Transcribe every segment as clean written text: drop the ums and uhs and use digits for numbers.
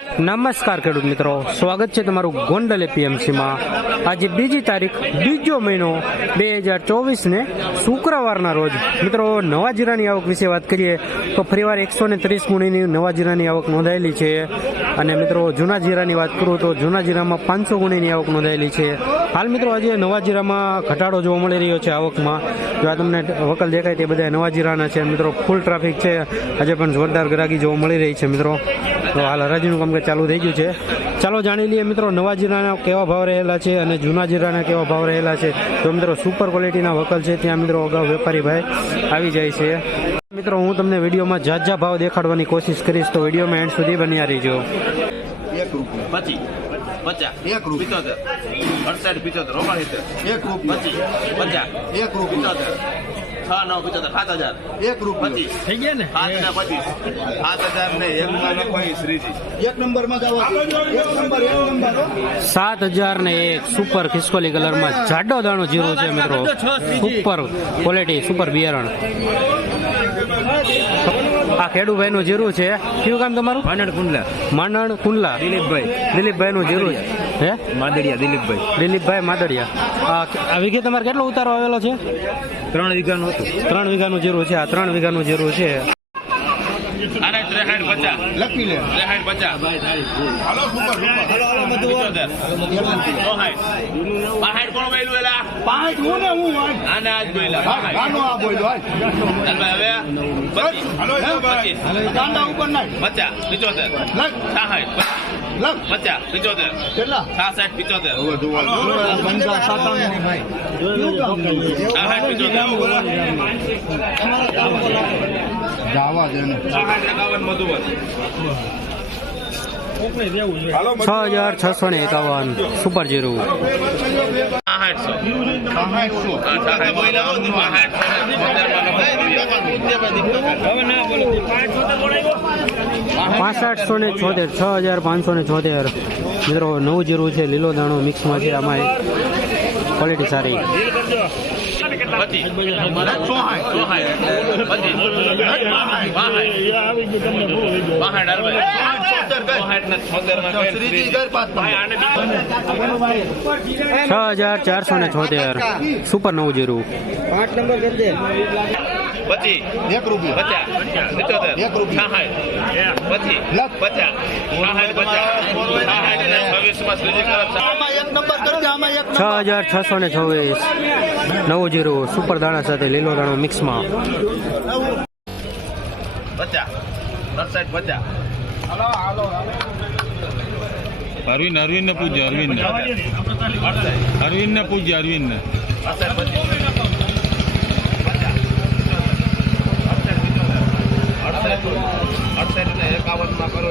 નમસ્કાર ખેડૂત મિત્રો, સ્વાગત છે તમારું ગોંડલ એપીએમસીમાં। આજે બીજી તારીખ, બીજો મહિનો 2024 ને શુક્રવારના રોજ મિત્રો નવા જીરાની આવક વિશે વાત કરીએ તો ફરીવાર 130 ગુણીની નવા જીરાની આવક નોંધાયેલી છે। અને મિત્રો જૂના જીરાની વાત કરું તો જૂના જીરામાં 500 ગુણીની આવક નોંધાયેલી છે। હાલ મિત્રો આજે નવા જીરામાં ઘટાડો જોવા મળી રહ્યો છે આવકમાં। જો આ તમને વકલ દેખાય તે બધા નવા જીરાના છે મિત્રો, ફૂલ ટ્રાફિક છે, આજે પણ જોરદાર ગ્રાહકી જોવા મળી રહી છે મિત્રો। તો હાલ હરાજીનું કામકાજ ચાલુ થઈ ગયું છે। ચાલો જાણી લઈએ મિત્રો નવા જીરાના કેવા ભાવ રહેલા છે અને જૂના જીરાના કેવા ભાવ રહેલા છે। તો મિત્રો સુપર ક્વોલિટીના વકલ છે, ત્યાં મિત્રો અગાઉ વેપારી ભાઈ આવી જાય છે। મિત્રો હું તમને વિડીયોમાં જાજા ભાવ દેખાડવાની કોશિશ કરીશ, તો વિડીયોમાં એન્ડ સુધી બન્યા રહીજો। 1 રૂપિયા 25 50 1 રૂપિયા 75 75 1 રૂપિયા 1 રૂપિયા 6 9 75 7000 1 રૂપિયા થઈ ગયા ને 7000 ને 1 માં કોઈ શ્રીજી 1 નંબર માં જાવ 1 નંબર 7001 સુપર ખિસકોલી કલરમાં જાડો દાણો જીરો છે મિત્રો, સુપર ક્વોલિટી, સુપર બિયારણ। આ ખેડૂભાઈ નું જીરું છે, કયું કામ તમારું? માંડણ કુંડલા દિલીપભાઈ નું જીરું હે માદડિયા દિલીપભાઈ માદડિયા। આ વીઘે તમારે કેટલો ઉતારો આવેલો છે? 3 વીઘાનું હતું। 3 વીઘાનું જીરું છે, આ 3 વીઘાનું જીરું છે। આને 63 50 લખી લે 63 50 હાલો સુપર હાલો બધું 65 કોણ બોલ્યું એલા 65 હું ને હું આને આજ બોલ્યા આનો આ બોલ્યો હાલ હવે બસ હાલો 25 કાંડા ઉપર નાખ 50 75 લખ 60 લખ 50 75 કેટલા 67 75 હવે દુવાલ 50 57 ભાઈ 65 જાવા દે ને 51 મધુવન 6651 સુપર જીરું। 6576 મિત્રો નવું જીરું છે, લીલો દાણો મિક્સમાં છે, આમાં ક્વોલિટી સારી। સુપર નવું જીરું 5 નંબર કરી દે 1 રૂપિયા 50 1 રૂપિયા 6626 નવું જીરું સુપર દાણા સાથે લીલો દાણો મિક્સમાં। 50 અરવિંદ ને પૂછજો અરવિંદ ને માં કરો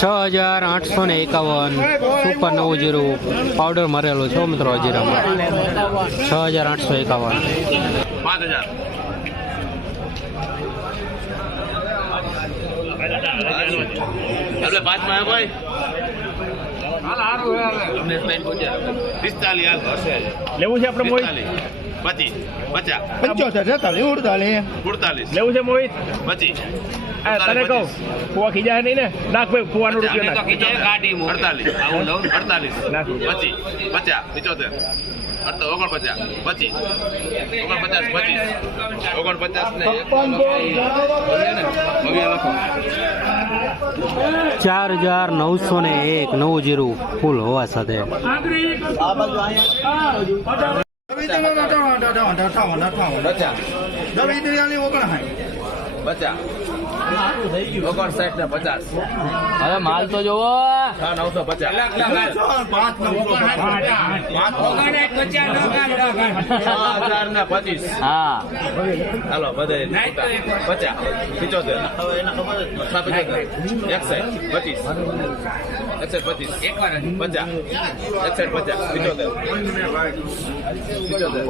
6851 સુપર નવું જીરું પાવડર મારેલો છે મિત્રો જીરામાં। 6851 5000 એટલે 5 માં કોઈ લેવું છે આપણે મોહિત 25 50 75 48 લેવું છે મોહિત 25 તને કહું ફુવા ખીજાય નહીં ને નાખ ભાઈ ફુવાનો રૂપિયો નાખ 48 નાખ 25 50 75 49 25 49 ને 4901 નવું જીરું ફૂલ હોવા સાથે। હવે માલ તો જોવો 950 હા હાલો બધે 50 75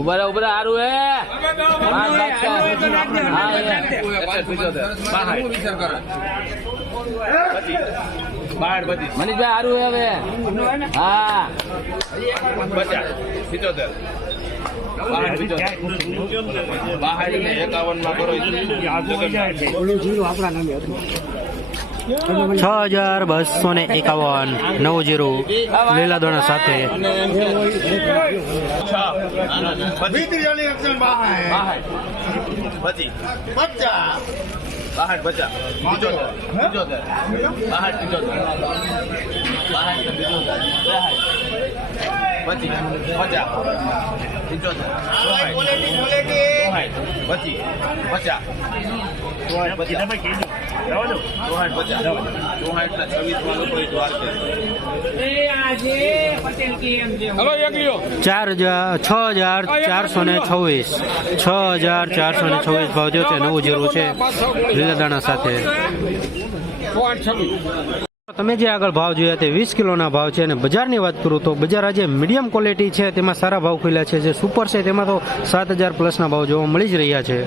ઉભા સારું હે મનીષભાઈ સારું હે હવે હા 50 75 ₹6,251 નવું જીરું લીલા દોણા સાથે વિક્રિયાની એક્શન બહાર પછી 50 62 50 75 ₹6,426 ભાવ જો છે નવું જીરું છે લીલા દાણા સાથે. તમે જે આગળ ભાવ જોયા તે 20 કિલોના ભાવ છે અને બજારની વાત કરું તો બજાર આજે મીડિયમ ક્વોલિટી છે તેમાં સારા ભાવ ખુલ્યા છે. જે સુપર છે તેમાં તો 7,000 પ્લસના ભાવ જોવા મળી જ રહ્યા છે.